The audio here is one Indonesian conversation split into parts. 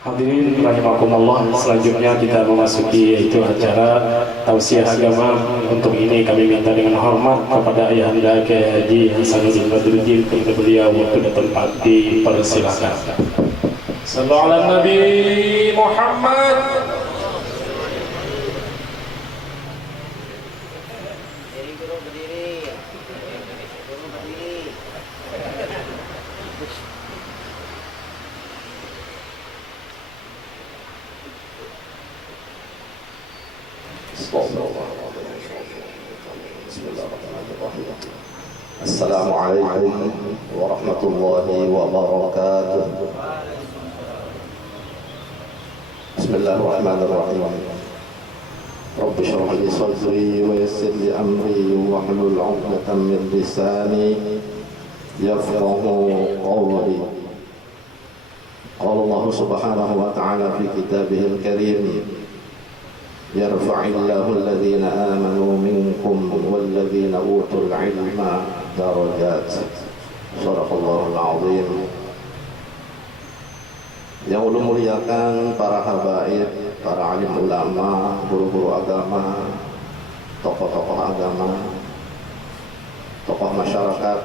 Hadirin rahimakumullah, selanjutnya kita memasuki yaitu acara tausiah agama. Untuk ini kami minta dengan hormat kepada Ayahanda Kiai Haji Hasanuddin Badruddin untuk beliau untuk tempat dipersilakan. Sallallahu ala Nabi Muhammad. Assalamualaikum warahmatullahi wabarakatuh. Bismillahirrahmanirrahim. Rabbi shrah li sadri wa yassir li amri wahlul 'uqdatam min lisani yafqahu qawli. Qala Allah subhanahu wa ta'ala fi kitabihil karim, yarfa'illahu alladhina amanu minkum walladhina utul 'ilma darajat. Shadaqallahul 'azim. Yang ulun muliakan para habaib, para alim ulama, guru-guru agama, tokoh-tokoh agama, tokoh masyarakat,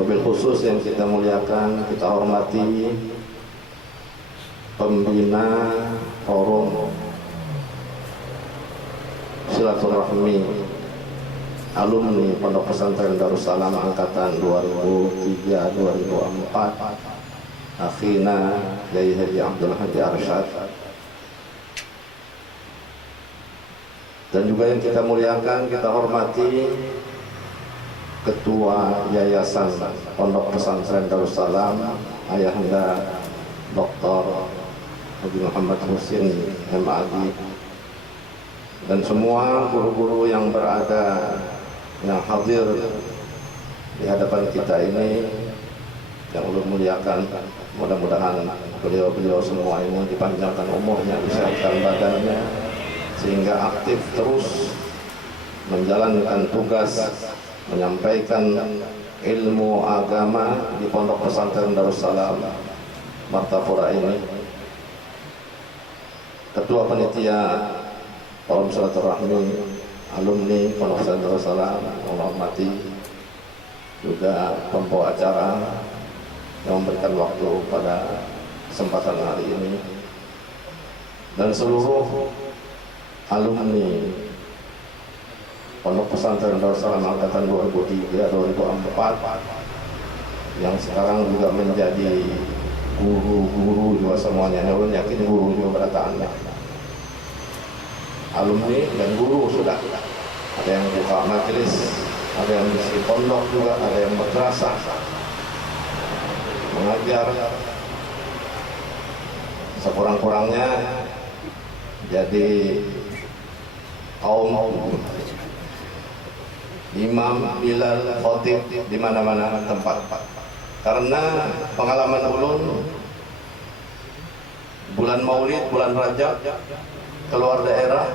mobil khusus yang kita muliakan, kita hormati pembina forum silaturahmi alumni Pondok Pesantren Darussalam angkatan 2003-2004, akhina Kiai Haji Abdul Haji Arsyad, dan juga yang kita muliakan, kita hormati Ketua Yayasan Pondok Pesantren Darussalam Ayahanda Dr. Haji Muhammad Husin MAD, dan semua guru-guru yang berada, yang hadir di hadapan kita ini, yang ulun muliakan. Mudah-mudahan beliau-beliau semua ini dipanjangkan umurnya, disehatkan badannya, sehingga aktif terus menjalankan tugas menyampaikan ilmu agama di Pondok Pesantren Darussalam Martapura ini. Ketua Panitia Forum Silaturahmi alumni Pondok Pesantren Darussalam menghormati, juga pembawa acara yang memberikan waktu pada kesempatan hari ini, dan seluruh alumni Pondok Pesantren Darussalam angkatan 2003-2004 yang sekarang juga menjadi guru-guru juga semuanya. Ulun yakin guru juga berdatangan, alumni dan guru sudah ada yang buka majelis, ada yang mengisi pondok juga, ada yang madrasah mengajar. Sekurang-kurangnya jadi kaum imam, bilal, khotib di mana-mana tempat. Karena pengalaman ulun bulan Maulid, bulan Rajab keluar daerah,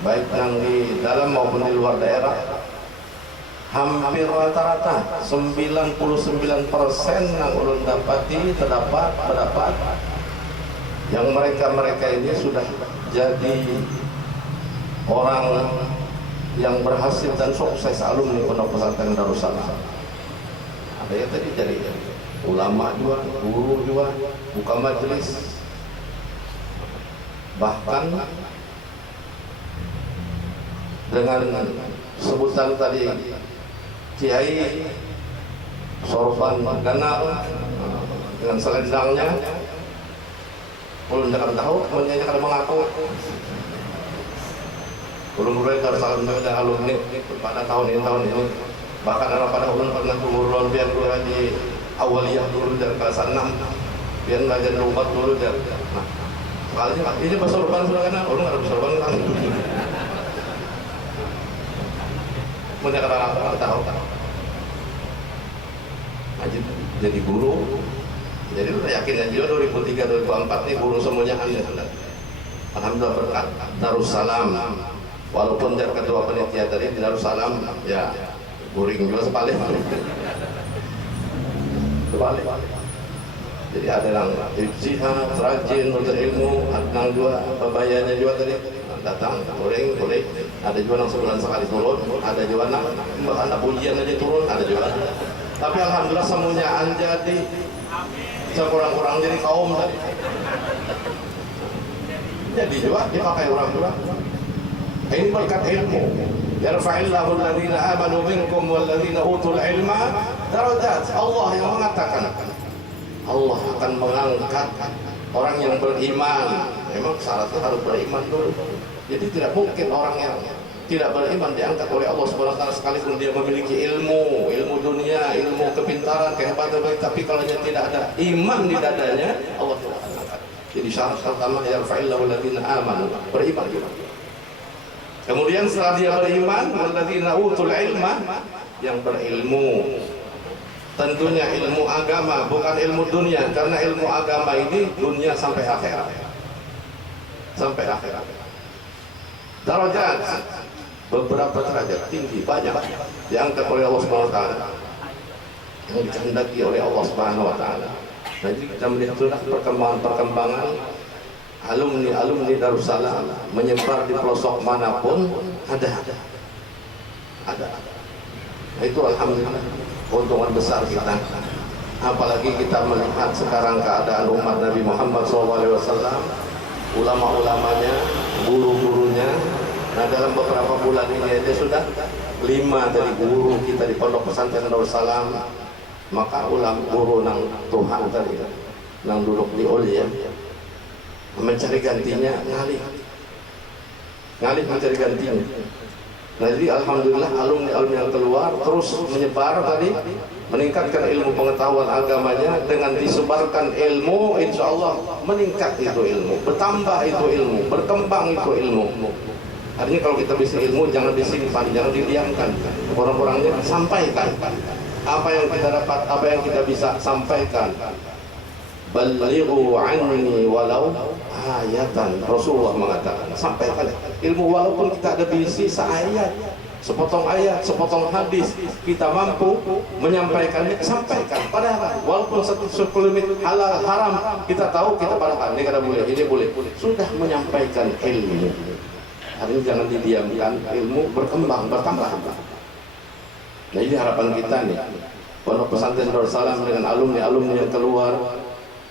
baik yang di dalam maupun di luar daerah, hampir rata-rata 99% yang ulun dapati terdapat yang mereka ini sudah jadi orang yang berhasil dan sukses alumni Pondok Pesantren Darussalam. Ada yang tadi jadi ulama juga, guru juga, buka majelis, bahkan dengan sebutan tadi Kiai sorban ganal dengan selendangnya, ulun jangan tahu, kemudian jangan mengaku. Ulun mulai Darussalam dan alumni pada tahun ini, bahkan anak pada ulun pernah umur biar dulu di awaliyah dulu dari kelas 6, biar belajar lugat dulu dan nah kali ini pas sorban sudah kenal, ulun nggak ada sorban kan. Punya orang tahu kan, jadi guru, jadi udah yakin aja 2003-2004 ini guru semuanya ada. Alhamdulillah berkat Darussalam, walaupun dari ketua panitia tadi di Darussalam ya guring juga sebalik. Jadi ada yang ijtihad, rajin untuk ilmu, ada juga babayanya juga tadi datang goreng, ada juga yang sebulan sekali turun, ada juga anak ujian aja turun, ada juga. Tapi alhamdulillah semuanya jadi sekurang-kurang jadi kaum tadi. Jadi juga dipakai orang juga. Ini berkat ilmu. Yarfa'illahu alladhina amanu minkum walladhina utul ilma darajat. Allah yang mengatakan Allah akan mengangkat orang yang beriman. Memang syaratnya harus beriman dulu. Jadi tidak mungkin orang yang tidak beriman diangkat oleh Allah Subhanahu wa taala sekalipun dia memiliki ilmu dunia, ilmu kepintaran, kehebatan, tapi kalau dia tidak ada iman di dadanya, Allah tidak akan angkat. Jadi syarat pertama yarfa'illahu alladhina amanu, beriman juga. Kemudian setelah dia beriman, walladzina utul ilma, yang berilmu. Tentunya ilmu agama, bukan ilmu dunia, karena ilmu agama ini dunia sampai akhirat. Sampai akhirat. Darajat, beberapa derajat tinggi, banyak diangkat oleh Allah Subhanahu wa taala. Yang dikehendaki oleh Allah Subhanahu wa taala. Jadi kita melihat perkembangan alumni Darussalam menyebar di pelosok manapun ada. Nah, itu alhamdulillah keuntungan besar kita. Apalagi kita melihat sekarang keadaan umat Nabi Muhammad SAW, ulama-ulamanya, guru-gurunya. Nah, dalam beberapa bulan ini aja sudah 5 dari guru kita di Pondok Pesantren Darussalam. Maka guru nang Tuhan tadi nang duduk di Oli ya, mencari gantinya ngalih mencari gantinya. Nah, jadi alhamdulillah alumni yang keluar terus menyebar tadi, meningkatkan ilmu pengetahuan agamanya. Dengan disebarkan ilmu, insya Allah meningkat itu ilmu, bertambah itu ilmu, berkembang itu ilmu. Artinya kalau kita bisa ilmu jangan disimpan, jangan didiamkan, orang-orangnya sampaikan apa yang kita dapat, apa yang kita bisa sampaikan. Balighu anni walau ayatan, Rasulullah mengatakan sampaikan ilmu walaupun kita ada bisi seayat, sepotong ayat, sepotong hadis, kita mampu menyampaikannya, sampaikan. Padahal walaupun satu sekelumit halal haram kita tahu, kita padahal ini kada boleh, ini boleh, sudah menyampaikan ilmu. Hari ini jangan didiamkan, ilmu berkembang, bertambah. Nah, ini harapan kita nih, Pondok Pesantren Darussalam dengan alumni yang keluar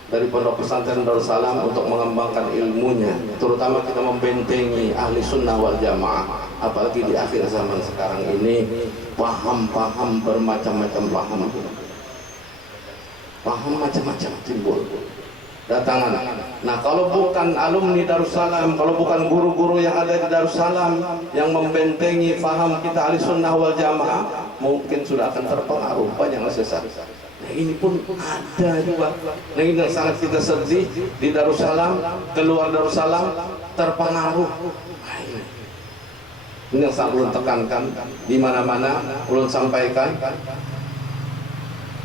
dari Pondok Pesantren Darussalam untuk mengembangkan ilmunya, terutama kita membentengi ahli sunnah wal jamaah. Apalagi di akhir zaman sekarang ini, paham bermacam-macam paham macam-macam timbul datangan. Nah, kalau bukan alumni Darussalam, kalau bukan guru-guru yang ada di Darussalam yang membentengi faham kita ahli sunnah wal jamaah, mungkin sudah akan terpengaruh banyak sesat. Nah, ini pun ada juga. Nah, ini yang sangat kita sedih di Darussalam, keluar Darussalam terpengaruh. Ini yang sangat ulun tekankan di mana-mana, ulun sampaikan.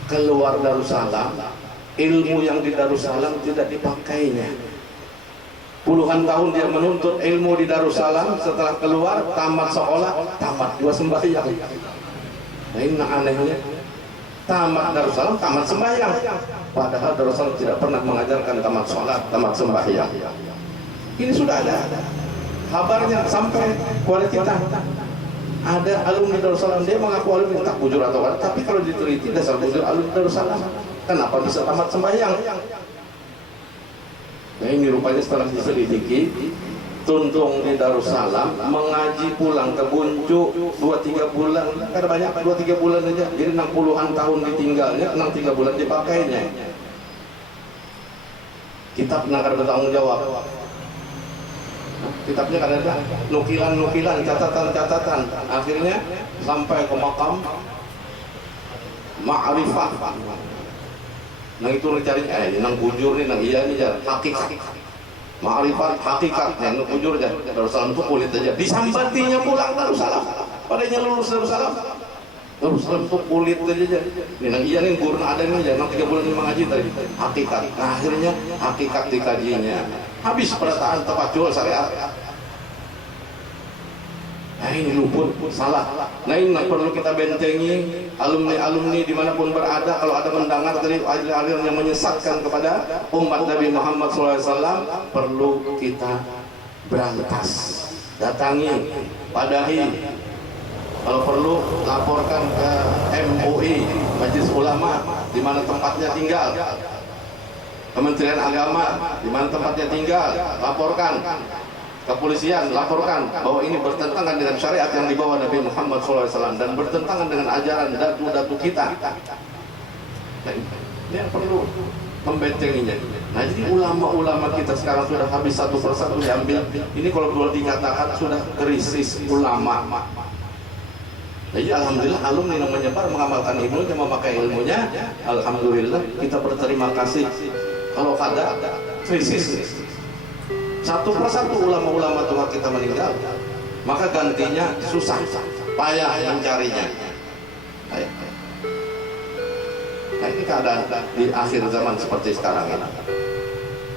Keluar Darussalam, ilmu yang di Darussalam tidak dipakainya. Puluhan tahun dia menuntut ilmu di Darussalam, setelah keluar tamat sekolah, tamat juga sembahyang. Nah, ini anehnya, tamat Darussalam, tamat sembahyang. Padahal Darussalam tidak pernah mengajarkan tamat sholat, tamat sembahyang. Ini sudah ada kabarnya sampai kepada kita. Ada alumni Darussalam, dia mengaku alumni, tak bujur atau apa, tapi kalau diteliti dasar bujur alumni Darussalam, kenapa bisa tamat sembahyang? Nah, ini rupanya setelah diselidiki, tuntung di Darussalam, mengaji pulang ke Buncu 2-3 bulan, kan banyak 2-3 bulan aja, jadi 60-an tahun ditinggalnya, 6-3 bulan dipakainya. Kitab nakar bertanggung jawab. Kitabnya kan ada nukilan-nukilan, catatan-catatan, akhirnya sampai ke makam ma'rifah. Nang itu cari nang bujur nih, nang iya nih jar hakikat, ma'rifat hakikat, nang bujur jar Darussalam itu kulit aja, disambatinya pulang Darussalam, padanya lulus Darussalam itu kulit aja jar. Nih nang iya nih guru ada nih jar, nang 3 bulan ini mengaji tadi hakikat. Nah, akhirnya hakikat dikajinya, habis perataan tepat jual syariat. Nah ini luput, salah. Nah ini perlu kita bentengi alumni-alumni dimanapun berada. Kalau ada mendengar dari aliran yang menyesatkan kepada umat Nabi Muhammad SAW, perlu kita berantas, datangi, padahi. Kalau perlu laporkan ke MUI, Majelis Ulama, di mana tempatnya tinggal. Kementerian Agama, di mana tempatnya tinggal, laporkan. Kepolisian, laporkan bahwa ini bertentangan dengan syariat yang dibawa Nabi Muhammad SAW dan bertentangan dengan ajaran datu-datu kita. Dan ini yang perlu membentenginya. Nah jadi ulama-ulama kita sekarang sudah habis satu persatu diambil. Ini kalau boleh dikatakan sudah krisis ulama. Jadi alhamdulillah alumni yang menyebar mengamalkan ilmunya, memakai ilmunya. Alhamdulillah kita berterima kasih. Kalau ada krisis, satu persatu ulama-ulama tua kita meninggal, maka gantinya susah, payah mencarinya. Nah ini keadaan di akhir zaman seperti sekarang ini.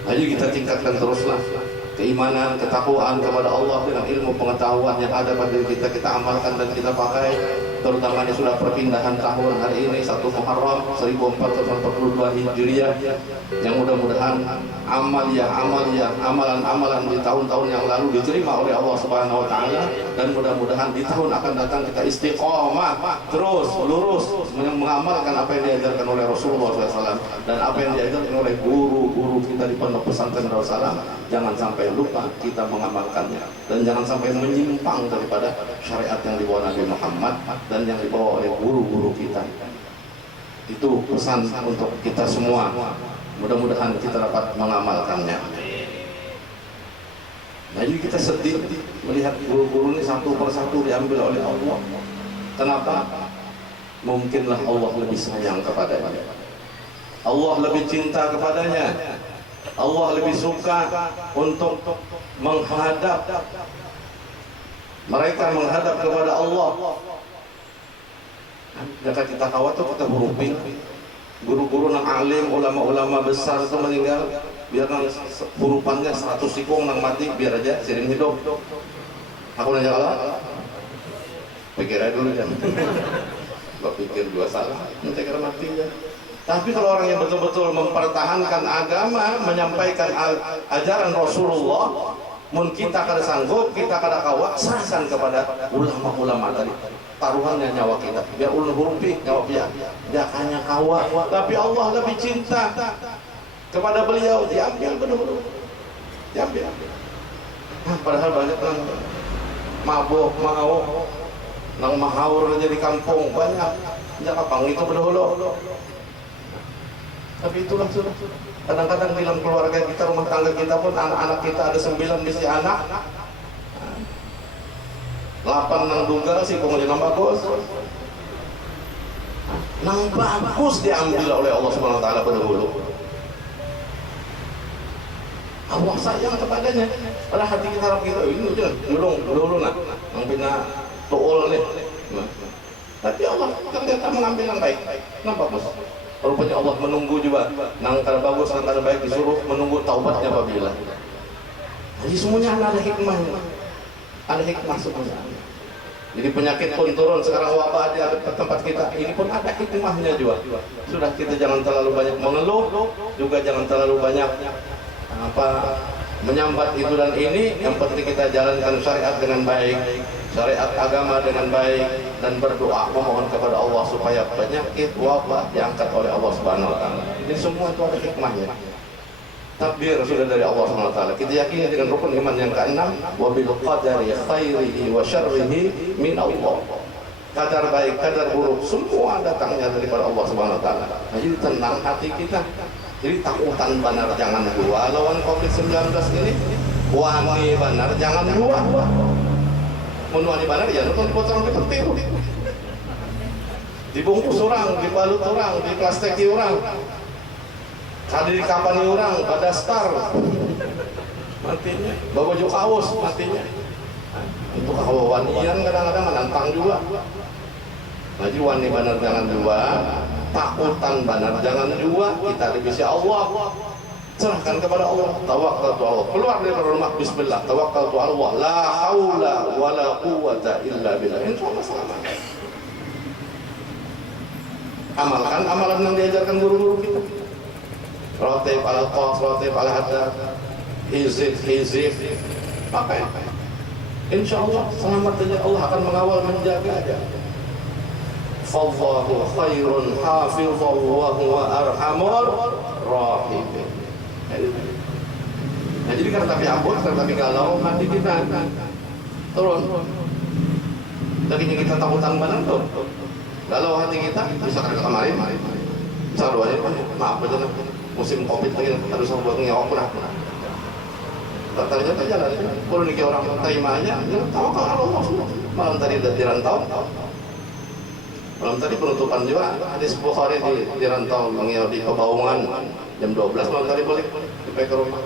Jadi kita tingkatkan teruslah keimanan, ketakwaan kepada Allah dengan ilmu pengetahuan yang ada pada diri kita, kita amalkan dan kita pakai. Terutama ini sudah perpindahan tahun hari ini 1 Muharram 1442 Hijriah, yang mudah-mudahan amalan-amalan di tahun-tahun yang lalu diterima oleh Allah Subhanahu wa taala, dan mudah-mudahan di tahun akan datang kita istiqomah terus lurus mengamalkan apa yang diajarkan oleh Rasulullah SAW dan apa yang diajarkan oleh guru-guru kita di Pondok Pesantren Darussalam. Jangan sampai lupa kita mengamalkannya dan jangan sampai menyimpang daripada syariat yang dibawa Nabi Muhammad dan yang dibawa oleh guru-guru kita. Itu pesan untuk kita semua. Mudah-mudahan kita dapat mengamalkannya. Nah, jadi kita sedih melihat guru-guru ini satu persatu diambil oleh Allah. Kenapa? Mungkinlah Allah lebih sayang kepadanya. Allah lebih cinta kepadanya. Allah lebih suka untuk menghadap mereka menghadap kepada Allah. Jika kita khawatir kita hurufin guru-guru yang alim, ulama-ulama besar itu meninggal, biar hurufannya 100 sikung nang mati, biar aja sering hidup. Aku nanya Allah, pikir aja dulu jangan. Gak pikir dua salah, nanti kira matinya. Tapi kalau orang yang betul-betul mempertahankan agama, menyampaikan ajaran Rasulullah, mun kita kada sanggup, kita kada kawat, serahkan kepada ulama-ulama tadi. Taruhannya nyawa kita, biar ulun hurufi nyawa dia hanya kawat. Tapi Allah lebih cinta kepada beliau, diambil benar-benar, diambil. Nah, padahal banyak orang mabuk, mau nang mahaur aja di kampung banyak. Jangan pang itu benar-benar. Tapi itulah sudah. Kadang-kadang dalam keluarga kita, rumah tangga kita pun anak-anak kita ada 9 misi anak, 8 nang tunggal sih kok nang bagus. Nang bagus diambil oleh Allah Subhanahu wa taala pada dulu. Allah sayang kepadanya. Pada hati kita harap kita ini udah dulu nak nang bina tool nih. Tapi Allah ternyata mengambil yang baik. Nang bagus. Rupanya Allah menunggu juga. Nang kada bagus, nang kada baik disuruh menunggu taubatnya apabila. Jadi semuanya ada hikmahnya. Ada hikmah semuanya. Jadi penyakit pun turun, sekarang wabah di tempat kita. Ini pun ada hikmahnya juga. Sudah kita jangan terlalu banyak mengeluh, juga jangan terlalu banyak menyambat itu dan ini. Yang penting kita jalankan syariat dengan baik, syariat agama dengan baik, dan berdoa memohon kepada Allah supaya penyakit wabah diangkat oleh Allah Subhanahu wa taala. Ini semua itu ada hikmahnya. Takdir sudah dari Allah Subhanahu wa taala. Kita yakini dengan rukun iman yang keenam, wa bil qadari khairihi wa syarrihi min Allah. Kadar baik, kadar buruk semua datangnya daripada Allah Subhanahu wa taala. Nah, jadi tenang hati kita. Jadi takutan benar jangan dua lawan Covid-19 ini. Wani benar jangan dua. Mun wani benar ya nonton potong seperti itu. Dibungkus orang, dibalut orang, diplastiki orang. Kali di kapani orang, pada star matinya, bawa baju kaos matinya. Itu kawanian kadang-kadang menantang juga. Jadi wani benar jangan dua, takutan benar jangan dua. Kita dibisi Allah. serahkan kepada Allah. Tawakkaltu Allah, keluar dari rumah bismillah, tawakkaltu Allah, la haula wala quwwata illa billah, insyaallah selamat. Amalkan amalan yang diajarkan guru-guru kita. Ratib al-qaf, ratib al-haddad, hizib, pakai. Insyaallah selamat saja, Allah akan mengawal menjaga aja. Fallahu khairun hafizan wa huwa arhamur rahimin. Nah, jadi karena tapi ambon, karena tapi galau, hati kita turun. Tadinya kita takutan benar tuh. Galau hati kita, misalkan kemarin, misal doanya, maaf aja musim covid lagi, harus buat ngewak pernah. Ternyata jalan, kalau nih orang terima aja, tahu kalau Allah malam tadi dirantau. Malam tadi penutupan juga, hadis Bukhari di rantau di Pebaungan jam 12 malam tadi balik ke rumah.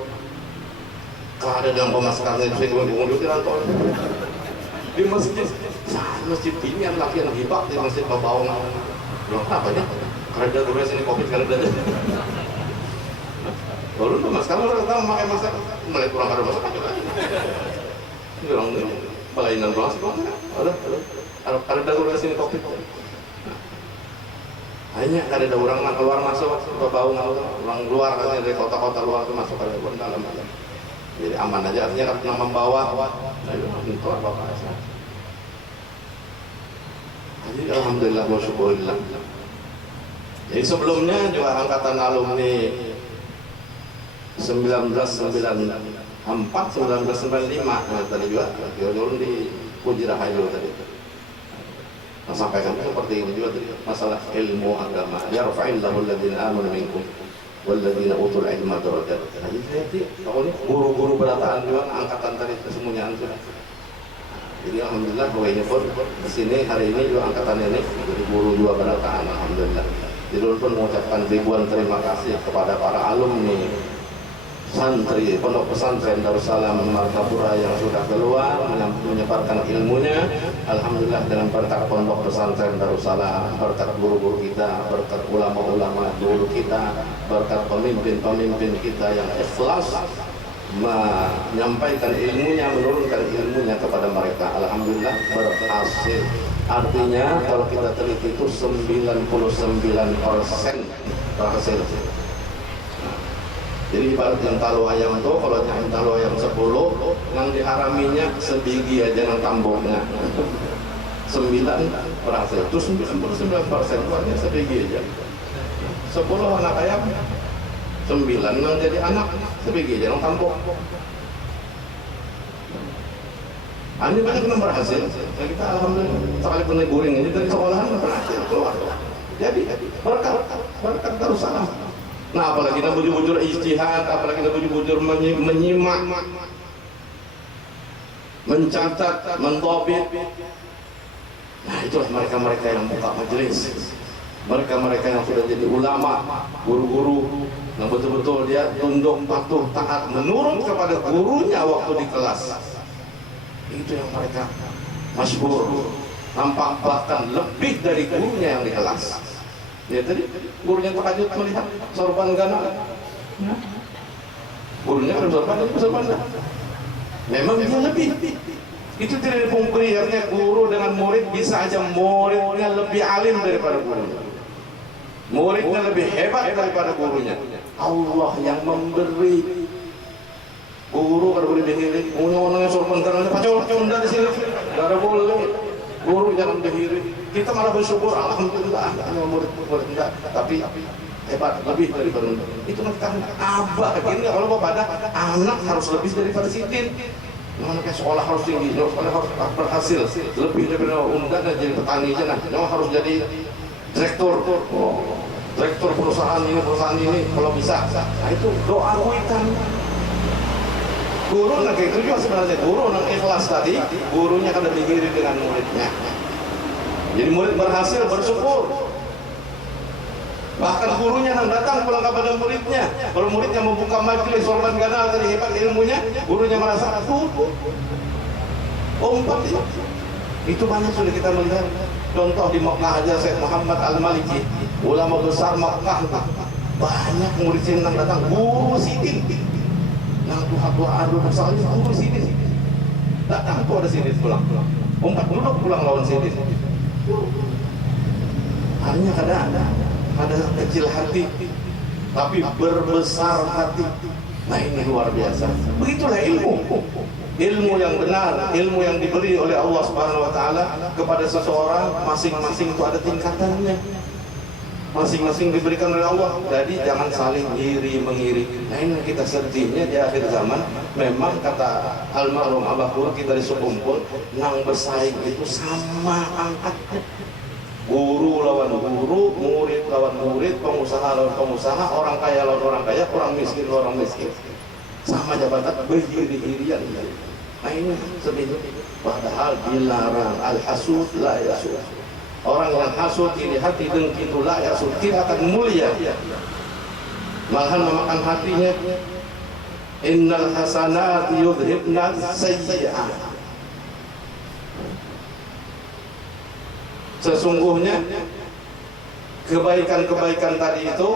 Kalau ada yang pemasakannya itu saya ngunduh di rantau di masjid ini yang laki yang hibak di masjid Pebaungan. Belum apa nih? Karena tugas ini covid karena ada. Baru tuh mas, kalau orang tahu pakai masker, mulai kurang ada masker juga. Orang ini pelainan kelas ada tugas ini covid. Hanya ada orang keluar masuk ke bau orang luar katanya dari kota-kota luar itu masuk ke dalam aja. Jadi aman aja, artinya yang membawa itu apa-apa. Jadi alhamdulillah wa syukurillah. Jadi sebelumnya juga angkatan alumni 1994 1995 tadi juga turun di Puji Rahayu tadi. Sampaikan seperti ini juga masalah ilmu agama. Yarfa'illahu alladziina aamanu minkum walladziina utul ilma darajat. Jadi ini guru-guru berataan juga angkatan tadi kesemuanya sudah. Jadi alhamdulillah bahwa ini pun kesini hari ini juga angkatan ini jadi guru juga berataan alhamdulillah. Jadi pun mengucapkan ribuan terima kasih kepada para alumni santri pondok pesantren Darussalam Martapura yang sudah keluar menyebarkan ilmunya. Alhamdulillah dengan berkat pondok pesantren Darussalam, berkat guru-guru kita, berkat ulama-ulama guru kita, berkat pemimpin-pemimpin kita yang ikhlas menyampaikan ilmunya, menurunkan ilmunya kepada mereka. Alhamdulillah berhasil. Artinya kalau kita teliti itu 99% berhasil. Jadi ibarat yang talu ayam itu, kalau yang talu ayam 10, yang diharaminya sebiji aja yang tamboknya 9 berhasil, itu 99% itu artinya sebiji aja. 10 anak ayam, 9 yang jadi anak sebiji aja yang tambok. Ini banyak yang berhasil. Kita alhamdulillah sekali pun guring ini dari sekolahan berhasil keluar. Jadi berkat Darussalam. Nah, apalagi kita bujur-bujur ijtihad, apalagi kita bujur-bujur menyimak, mencatat, mendobit. Nah, itulah mereka-mereka yang buka majelis. Mereka-mereka yang sudah jadi ulama, guru-guru yang betul-betul dia tunduk, patuh, taat, menurut kepada gurunya waktu di kelas. Itu yang mereka masyhur, nampak bahkan lebih dari gurunya yang di kelas. Ya tadi gurunya terkejut melihat sorban gana. Gurunya kan sorban. Memang dia lebih. Itu tidak dipungkiri, artinya guru dengan murid bisa aja muridnya lebih alim daripada gurunya. Muridnya lebih hebat daripada gurunya. Allah yang memberi. Guru kalau boleh dihiri, ngomongnya sorban gana, pacol di sini. Gak ada boleh. Guru jangan dihiri. Kita malah bersyukur, alhamdulillah hanya murid enggak, tapi hebat lebih daripada itu. Kita abah ini kalau pada anak harus lebih daripada sidin. Anaknya sekolah harus tinggi, sekolah harus berhasil lebih daripada undan dan jadi petani aja. Nah, harus jadi direktur, direktur perusahaan ini kalau bisa. Nah itu doa kuitan. Guru nak itu juga sebenarnya guru nak ikhlas tadi, gurunya kan lebih diri dengan muridnya. Jadi murid berhasil bersyukur. Bahkan gurunya yang datang pulang kepada muridnya. Kalau muridnya membuka majelis sorban gana tadi hebat ilmunya, gurunya merasa umpat itu banyak sudah kita melihat. Contoh di Makkah aja Syekh Muhammad Al-Maliki, ulama besar Makkah. banyak murid sini nang datang guru sidin nang tua aduh soalnya guru sidin datang tuh ada sidin pulang umpat duduk pulang lawan sidin. Hanya ada kecil hati tapi berbesar hati. Nah ini luar biasa. Begitulah ilmu yang benar, ilmu yang diberi oleh Allah Subhanahu wa taala kepada seseorang, masing-masing itu ada tingkatannya. Masing-masing diberikan oleh Allah. Jadi jangan saling iri mengiri. Nah ini kita sedihnya di akhir zaman. Memang kata almarhum Abah Guru kita di sekumpul, nang bersaing itu sama angkatnya. Guru lawan guru, murid lawan murid, pengusaha lawan pengusaha, orang kaya lawan orang kaya, orang miskin lawan orang miskin. Sama jabatan beriri-irian. Nah ini sedih. Padahal dilarang al-hasud la yasud. Orang yang hasud iri hati dengki itu la yasud, tidak akan mulia. Malahan memakan hatinya. Innal hasanat yudhibna sayyi'at. Sesungguhnya kebaikan-kebaikan tadi itu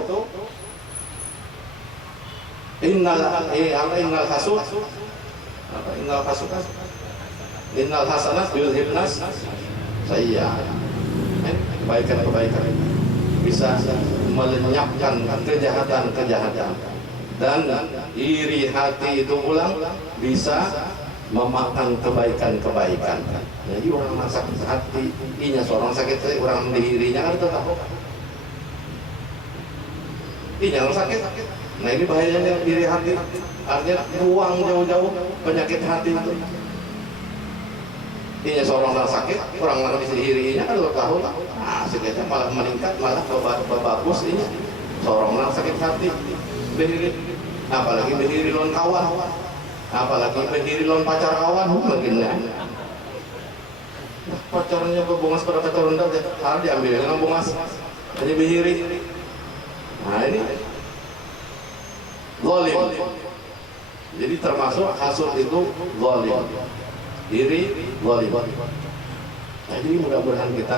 innal hasud innal hasanat yudhibnas sayyi'at. Kebaikan-kebaikan bisa melenyapkan kejahatan-kejahatan, dan iri hati itu pulang bisa memakan kebaikan-kebaikan. Jadi orang sakit hati, inya seorang sakit hati, orang dirinya kan itu tahu. Inya orang sakit. Nah ini bahayanya iri hati. Artinya buang jauh-jauh penyakit hati itu. Inya seorang sakit, orang di dirinya kan lo tahu lah. Nah, sikitnya malah meningkat, malah bagus ini. Seorang sakit hati, berdiri, apalagi berdiri lawan kawan. Apalagi berdiri lawan pacar kawan, mungkin ya. Pacarnya berbungas pada pacar rendah, harus diambil dengan bungas. Jadi berdiri. Nah ini zalim. Jadi termasuk hasud itu zalim. Iri zalim. Jadi mudah-mudahan kita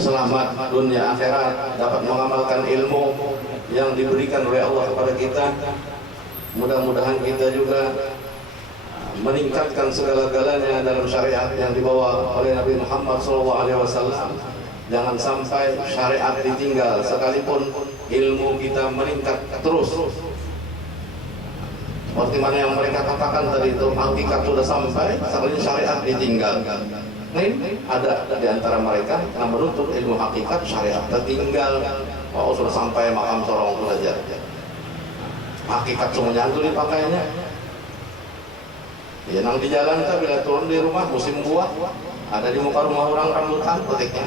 selamat dunia akhirat, dapat mengamalkan ilmu yang diberikan oleh Allah kepada kita. Mudah-mudahan kita juga meningkatkan segala-galanya dalam syariat yang dibawa oleh Nabi Muhammad SAW. Jangan sampai syariat ditinggal, sekalipun ilmu kita meningkat terus. Seperti mana yang mereka katakan tadi itu, hakikat sudah sampai, sekalipun syariat ditinggal. Nah ini ada di antara mereka yang menuntut ilmu hakikat, syariat tertinggal. Oh sudah sampai makam sorong saja. Hakikat semuanya itu dipakainya. Ya nang di jalan kita bila turun di rumah musim buah, ada di muka rumah orang rambutan petiknya.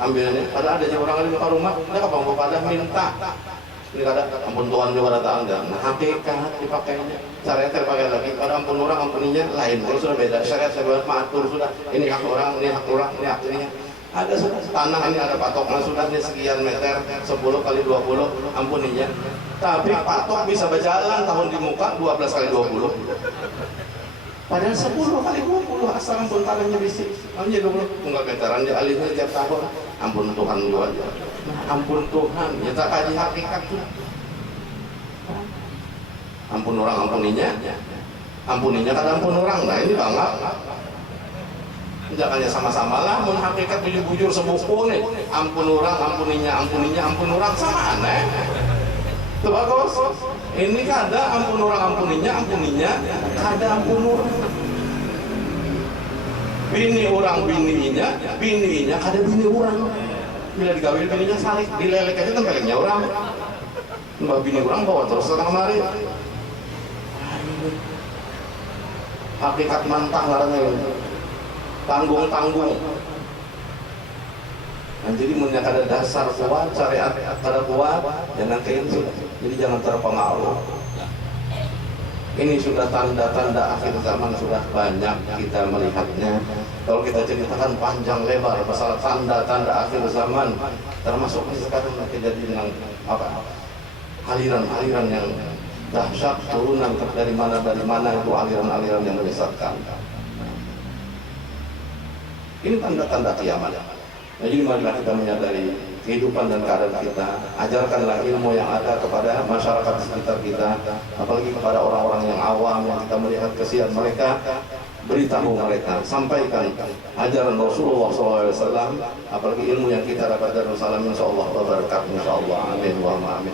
Ambilnya, ada aja orang di muka rumah, mereka bangku pada minta. Ini kada ampun Tuhan juga datang dan hakikat dipakainya. Syariat terpakai lagi. Pada ampun orang ampuninya lain. Kalau sudah beda, syariat saya mengatur sudah. Ini hak orang, ini hak orang, ini hak ini. Ada sudah tanah ini ada patoknya sudah ini sekian meter 10 kali 20 ampuninya. Tapi patok bisa berjalan tahun di muka 12 kali 20. Padahal 10 kali 20 asal ampun tanahnya bisik. Amnya 20 tunggal meteran di alihnya tiap tahun. Ampun Tuhan juga aja. Nah, ampun Tuhan, ya tak kaji hakikat sudah. Ampun orang ampuninya. Ampuninya kan ampun orang. Nah ini bangga. Jangan sama-sama lah, mun hakikat bujur-bujur sebuku nih. Ampun orang, ampuninya, ampun orang sama aneh. Tuh bagus. Ini kada ampun orang, ampuninya, kada ampun orang. Bini orang, bininya, kada bini orang. Bila digawin bininya salik, dilelek aja tempelengnya orang. Mbak bini orang bawa terus datang kemari. Hakikat mantah larangnya ini. Tanggung. Nah, jadi punya ada dasar kuat, syariat ada kuat, jangan kayak sudah. Jadi jangan terpengaruh. Ini sudah tanda-tanda akhir zaman sudah banyak kita melihatnya. Kalau kita ceritakan panjang lebar masalah tanda-tanda akhir zaman, termasuk sekarang kejadian yang aliran-aliran yang dahsyat turunan dari mana itu aliran-aliran yang menyesatkan. Ini tanda-tanda kiamat. Jadi marilah kita menyadari kehidupan dan keadaan kita. Ajarkanlah ilmu yang ada kepada masyarakat sekitar kita, apalagi kepada orang-orang yang awam yang kita melihat kesian mereka. Beritahu mereka, sampaikan ajaran Rasulullah SAW, apalagi ilmu yang kita dapat dari Rasulullah. Insyaallah berkah, insyaallah. Amin wa amin.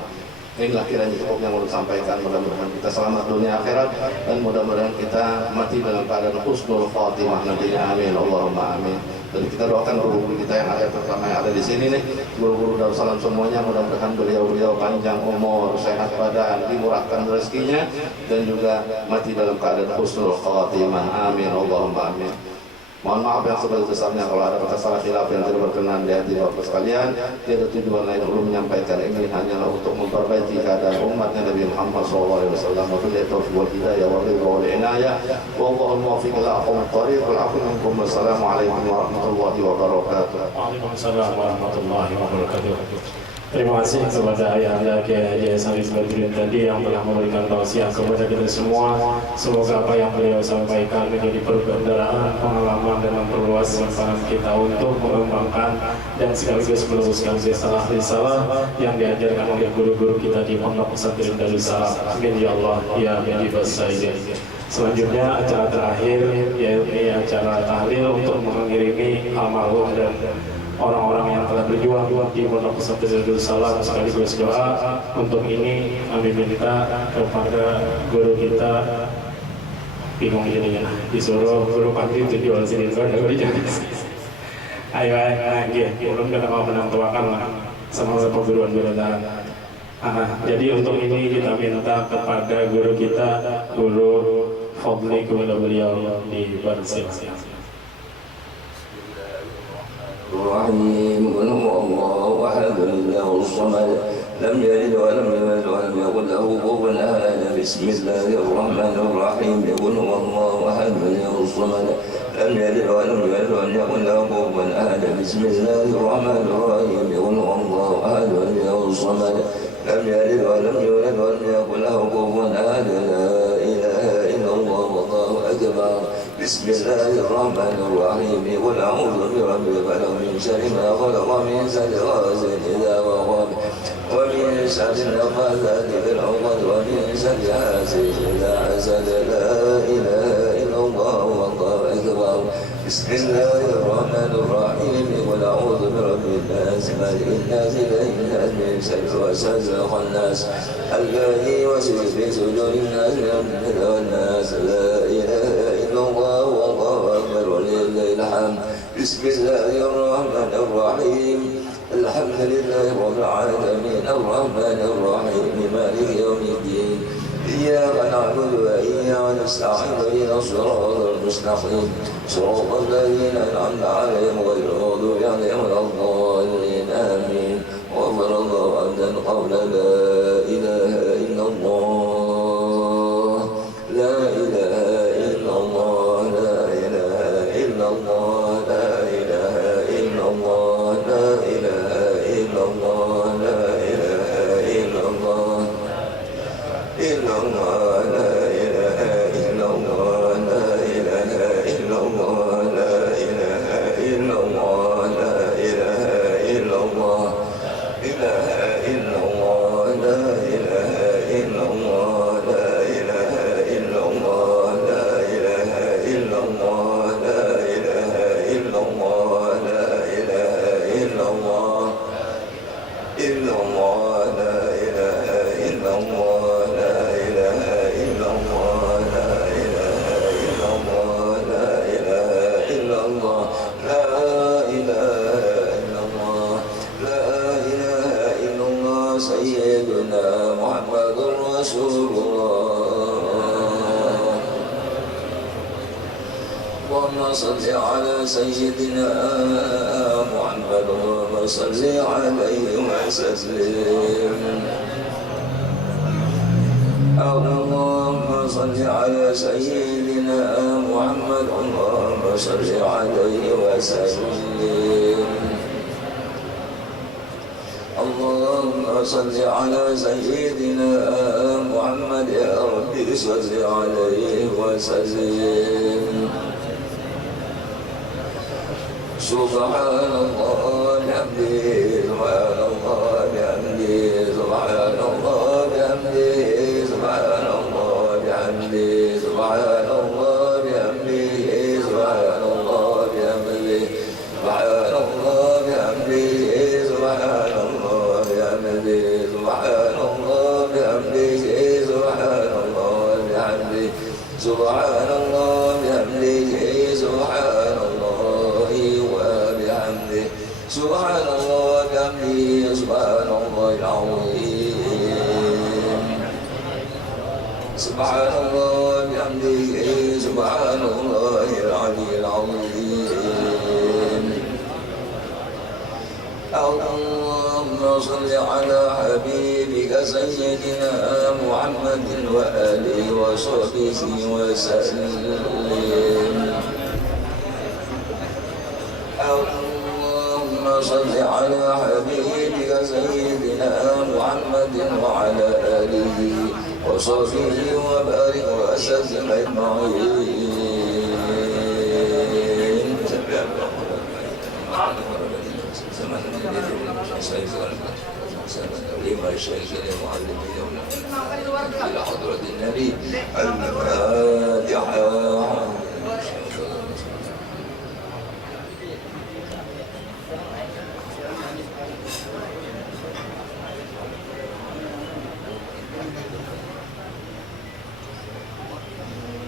Inilah kiranya cukup yang mau disampaikan. Mudah-mudahan kita selamat dunia akhirat, dan mudah-mudahan kita mati dalam keadaan husnul khatimah nantinya. Amin Allahumma amin. Dan kita doakan guru-guru kita yang ada, terutama yang ada di sini nih, guru-guru Darussalam semuanya, mudah-mudahan beliau-beliau panjang umur, sehat badan, dimurahkan rezekinya, dan juga mati dalam keadaan husnul khatimah. Amin Allahumma amin. Mohon maaf yang sebesar-besarnya kalau ada kata salah khilaf yang tidak berkenan di hati Bapak sekalian. Tiada tujuan lain untuk menyampaikan ini hanyalah untuk memperbaiki keadaan umatnya Nabi Muhammad SAW. Wabillahi taufiq wal hidayah wa ridha wal inayah. Wallahul muwaffiq ila aqwamit thariq. Wal afu minkum. Wassalamualaikum warahmatullahi wabarakatuh. Waalaikumsalam warahmatullahi wabarakatuh. Terima kasih kepada Ayahanda Kiai Haji Hasan Badruddin tadi yang telah memberikan tausiah kepada kita semua. Semoga apa yang beliau sampaikan menjadi perbendaharaan, pengalaman, dan memperluas simpanan kita untuk mengembangkan dan sekaligus meluruskan risalah yang diajarkan oleh guru-guru kita di Pondok Pesantren Darussalam. Amin ya Allah ya Bidibas Sayyidin. Selanjutnya acara terakhir yaitu acara tahlil untuk mengiringi almarhum dan orang-orang yang telah berjuang di Pondok Pesantren Darussalam, sekaligus doa. Untuk ini kami minta kepada guru kita, bingung ini ya, disuruh guru kami itu jual sini soalnya guru jadi ayo belum kita mau menantuakan lah sama perguruan guru tahan. Jadi untuk ini kita minta kepada guru kita, Guru Fadli, kepada beliau di Barcelona. الرحيم قل هو الله احد الله الصمد لم يلد ولم يولد ولم يكن له كفوا احد بسم الله الرحمن الرحيم قل هو الله احد الله الصمد لم يلد ولم يولد ولم يكن له كفوا احد بسم الله الرحمن الرحيم قل هو الله احد الله الصمد لم يلد ولم يولد ولم يكن له كفوا احد لا اله الا الله والله اكبر بسم الله الرحمن الرحيم قل أعوذ برب الفلق من شر ما خلق من شر غاسق إذا وقب ومن شر النفاثات في العقد ومن شر حاسد إذا حسد لا إله إلا الله والله أكبر بسم الله الرحمن الرحيم قل أعوذ برب الناس ملك الناس إله الناس من شر وسوسة الخناس الذي يوسوس في صدور الناس من الناس لا إله إلا الله والله أكبر ولله الحمد بسم الله الرحمن الرحيم الحمد لله رب العالمين الرحمن الرحيم مالك يوم الدين إياك نعبد وإياك نستعين اهدنا الصراط المستقيم صراط الذين أنعمت عليهم غير المغضوب عليهم ولا الضالين آمين غفر الله عبدا قول لا إله إلا الله لا إله إلا الله لا إله إلا الله لا إله إلا الله لا إله إلا الله لا إله إلا الله إلا الله لا إله إلا الله لا إله إلا الله لا إله إلا الله لا إله إلا الله إله إلا الله لا إله إلا الله لا إله إلا الله لا إله إلا الله لا إله إلا الله لا إله إلا الله إلا الله لا إله إلا الله لا إله إلا الله لا إله إلا الله لا إله إلا الله لا إله إلا الله لا إله إلا الله سيدنا محمد رسول الله اللهم صل على سيدنا محمد اللهم صل عليه وسلم اللهم صل على سيدنا محمد اللهم صل عليه وسلم اللهم صل على سيدنا محمد يا ربي صل عليه وسلم سبحان الله بحمده سبحان الله بحمده سبحان الله بحمده سبحان الله بحمده سبحان الله بحمده سبحان الله بحمده سبحان الله بحمده سبحان الله بحمده سبحان الله بحمده سبحان الله بحمده سبحان الله بحمده سبحان الله وبحمده سبحان الله بحمده سبحان الله العظيم سبحان الله بحمده سبحان الله العلي العظيم اللهم صل على حبيبك سيدنا محمد وآله وصحبه وسلم اللهم صل على حبيبك سيدنا محمد وعلى آله وصحبه وبارك وسلم أجمعين لما شيخ المعلمين إلى حضرة النبي الفاتحة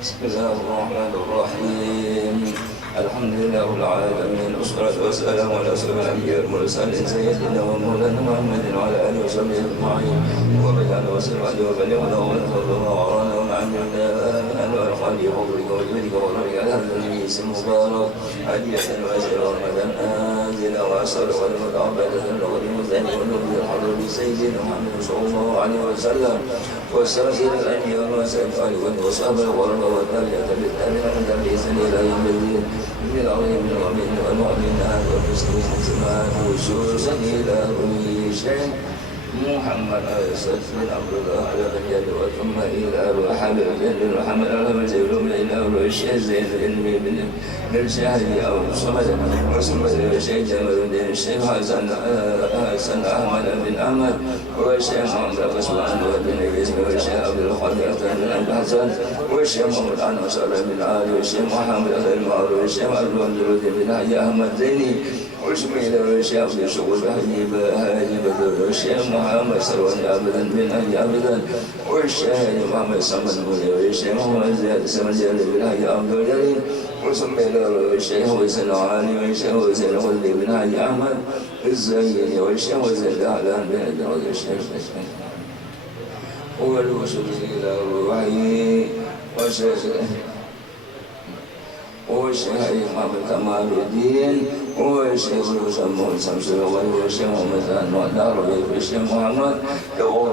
بسم الله الرحمن الرحيم الحمد لله رب العالمين والصلاة والسلام على أشرف الأنبياء والمرسلين سيدنا ومولانا محمد وعلى آله وصحبه أجمعين وبارك وسلم عليه وبلغنا ونصرنا وعرانا وعلمنا أنواع الخالق وفضلك وجودك ورحمتك على هذا النبي المبارك عاجلة وآجلة ورحمة آجلة وأسأل والمتعبدة والمزين ونبي الحضر بسيدنا محمد صلى الله عليه وسلم والسلسلة الأنبياء والمسائل وصحبه ورحمة والتابعة بالتابعة من بإذن إلى يوم الدين من العظيم والمؤمن والمؤمن هذا المسلمين سماعه وشوشا إلى كل شيء محمد أسد بن عبد الله على الجد وثم إلى وحبل بن محمد على مجد إلى الشيخ زين بن الشهر أو الصمد وصمد الشيخ جمال الدين الشيخ حسن أحمد بن أحمد والشيخ محمد عثمان بن إدريس والشيخ عبد القادر بن حسن والشيخ محمد عنصر بن علي والشيخ محمد المعروف والشيخ عبد الودود بن حي أحمد زيني وشميل الشيخ في شغل هاجبة والشيخ محمد سروان أبدا بن أبي أبدا والشيخ محمد سمن بن والشيخ محمد زياد سمن زياد بن أبي عبد الجليل وشميل الشيخ حسين علي والشيخ حسين ولي بن أبي أحمد الزين والشيخ حسين دهلان بن أبي الشيخ هو الوصول إلى روحي والشيخ محمد كمال الدين والشيخ يسمى شمس الأول والشيخ محمد النار والشيخ محمد يقول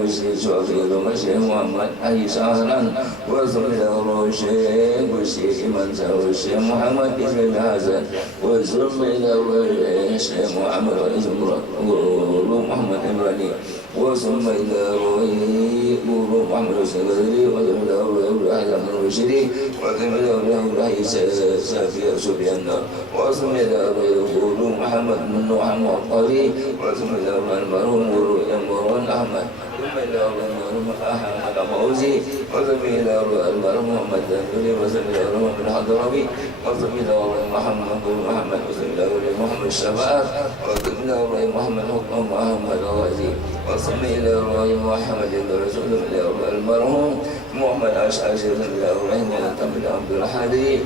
والشيخ شوفي والشيخ محمد أي سهلا وثمن الشيخ والشيخ منزل والشيخ محمد ابن حسن وثمن الشيخ محمد وإزمرة محمد إبراهيم وثم إلى روح محمد السكري وثم إلى روح أحمد الرشدي وثم إلى روح سافية سفيان وثم إلى روح محمد بن محمد القري وثم إلى روح المرحوم مروان أحمد ثم إلى روح المرحوم أحمد فوزي وثم إلى روح المرحوم محمد الدولي وثم إلى روح بن حضرمي وثم إلى روح محمد بن محمد وثم إلى روح محمد الشفاعة وثم إلى روح محمد حكم محمد الغازي وثم إلى روح محمد الرسول إلى روح المرحوم محمد أشعر إلى روح محمد عبد الحادي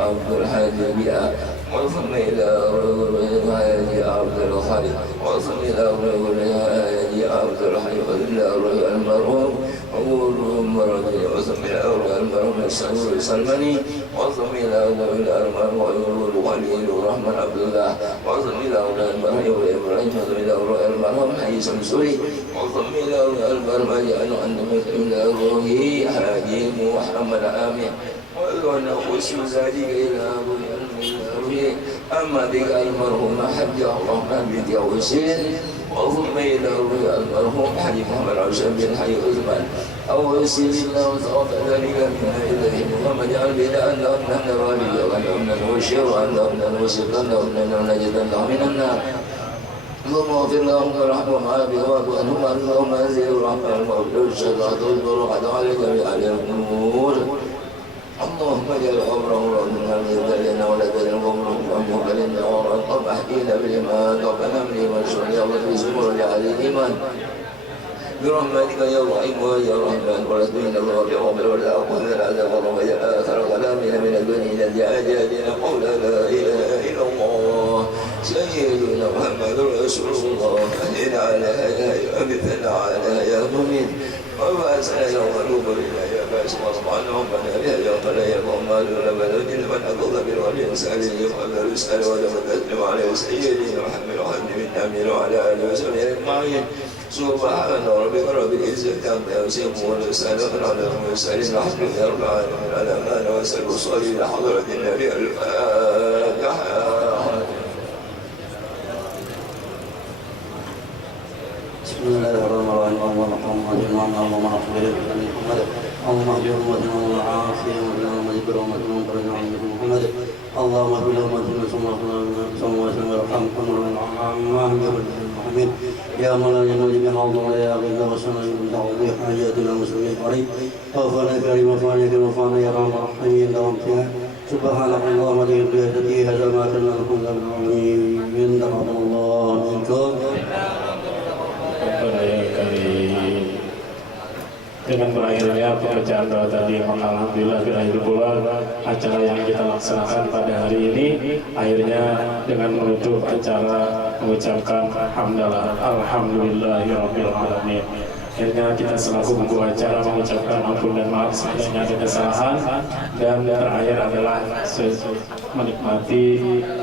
عبد الحادي بيئة وثم إلى روح عبد الخالق وثم إلى روح عبد الحي وإلى روح المرحوم مرضي وثم إلى روح المرحوم السعود السلماني وثم إلى روح المرحوم الخليل الرحمن عبد الله وثم إلى روح المرحوم إبراهيم وثم إلى روح المرحوم حي شمسوري وثم إلى روح المرحوم إلى روح حاجي محمد آمين ونخش ذلك إلى روح أما بك المرحوم حج الرحمن بن حسين اللهم إلى المرحوم حاج محمد عشان بن حي عثمان أو يسير الله وتوفى ذلك منا إليه محمد اجعل بداءنا أمنا رابيا وأمنا وشيرا وأمنا وسقنا وأمنا ونجدا من النار اللهم اغفر لهم ورحمهم وعافهم واعف عنهم اللهم انزل الرحمه المغفور الشفاعه والبركه على جميع الامور اللهم اجعل امرهم ربنا من ذلنا ولا ذلنا وامرهم وبلنا ورقم احيينا بالايمان ربنا من ايمان شر يا الله في زمر على الايمان برحمتك يا رحيم ويا رحمن ورسولنا الله بعمر ولا اقول لنا عذاب الله يا اخر كلامنا من الدنيا اجالنا قول لا اله الا الله سيدنا محمد رسول الله اهدنا على امثلنا على يا مؤمن وبأسنا يوم القلوب بنا يا باس واصبحنا ربنا بها يوم لا يقوم مال ولا بلد من أقضى بالإنسان يقبل الرسال ولم تسلم على سيدنا محمد وحمد من أمين وعلى آله وسلم أجمعين سبحان ربك رب العزة عما يصفون وسلام على المرسلين الحمد لله رب العالمين على ما نوسل وصلي إلى حضرة النبي الفاتحة. بسم الله الرحمن الرحيم اللهم محمد اللهم اغفر محمد اللهم اهد امتنا اللهم عافيه اللهم اجبر امتنا وانقذنا عن محمد اللهم اغفر امتنا ثم وسلم وارحمكم اللهم محمد يا مولانا جميع الله يا غيث وسلم من تعوض حاجاتنا المسلمين قريب وفانا كريم وفانا كريم وفانا يا رب الرحيم دوام فيها سبحانك اللهم وبحمدك هذا ما كنا نقول من تقبل الله منكم. Dengan berakhirnya pekerjaan doa tadi, maka alhamdulillah berakhir pula acara yang kita laksanakan pada hari ini. Akhirnya dengan menutup acara mengucapkan hamdalah alhamdulillahirabbil alamin. Akhirnya kita selaku pembawa acara mengucapkan ampun dan maaf sekiranya ada kesalahan, dan terakhir adalah menikmati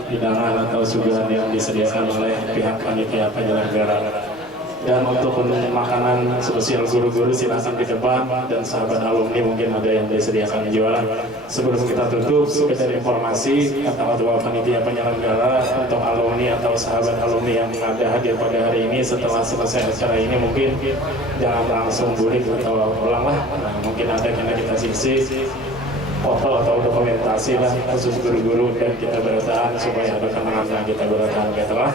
hidangan atau suguhan yang disediakan oleh pihak panitia penyelenggara. Dan untuk makanan spesial guru-guru silakan di depan, dan sahabat alumni mungkin ada yang disediakan jualan. Sebelum kita tutup, sekedar informasi kata ketua panitia penyelenggara untuk alumni atau sahabat alumni yang ada hadir pada hari ini, setelah selesai acara ini mungkin jangan langsung bulik atau pulang lah. Nah, mungkin ada yang kita sisi foto atau dokumentasi lah khusus guru-guru, dan kita bertahan supaya ada kenangan yang kita bertahan telah.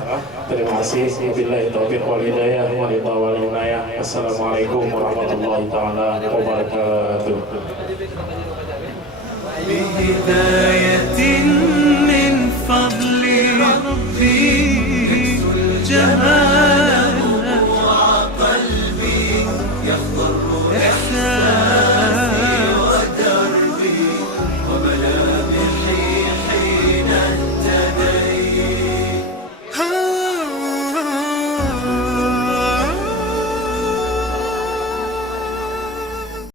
Terima kasih. Wabillahi taufiq wal hidayah wa ridha wal inayah. Assalamualaikum warahmatullahi taala wabarakatuh.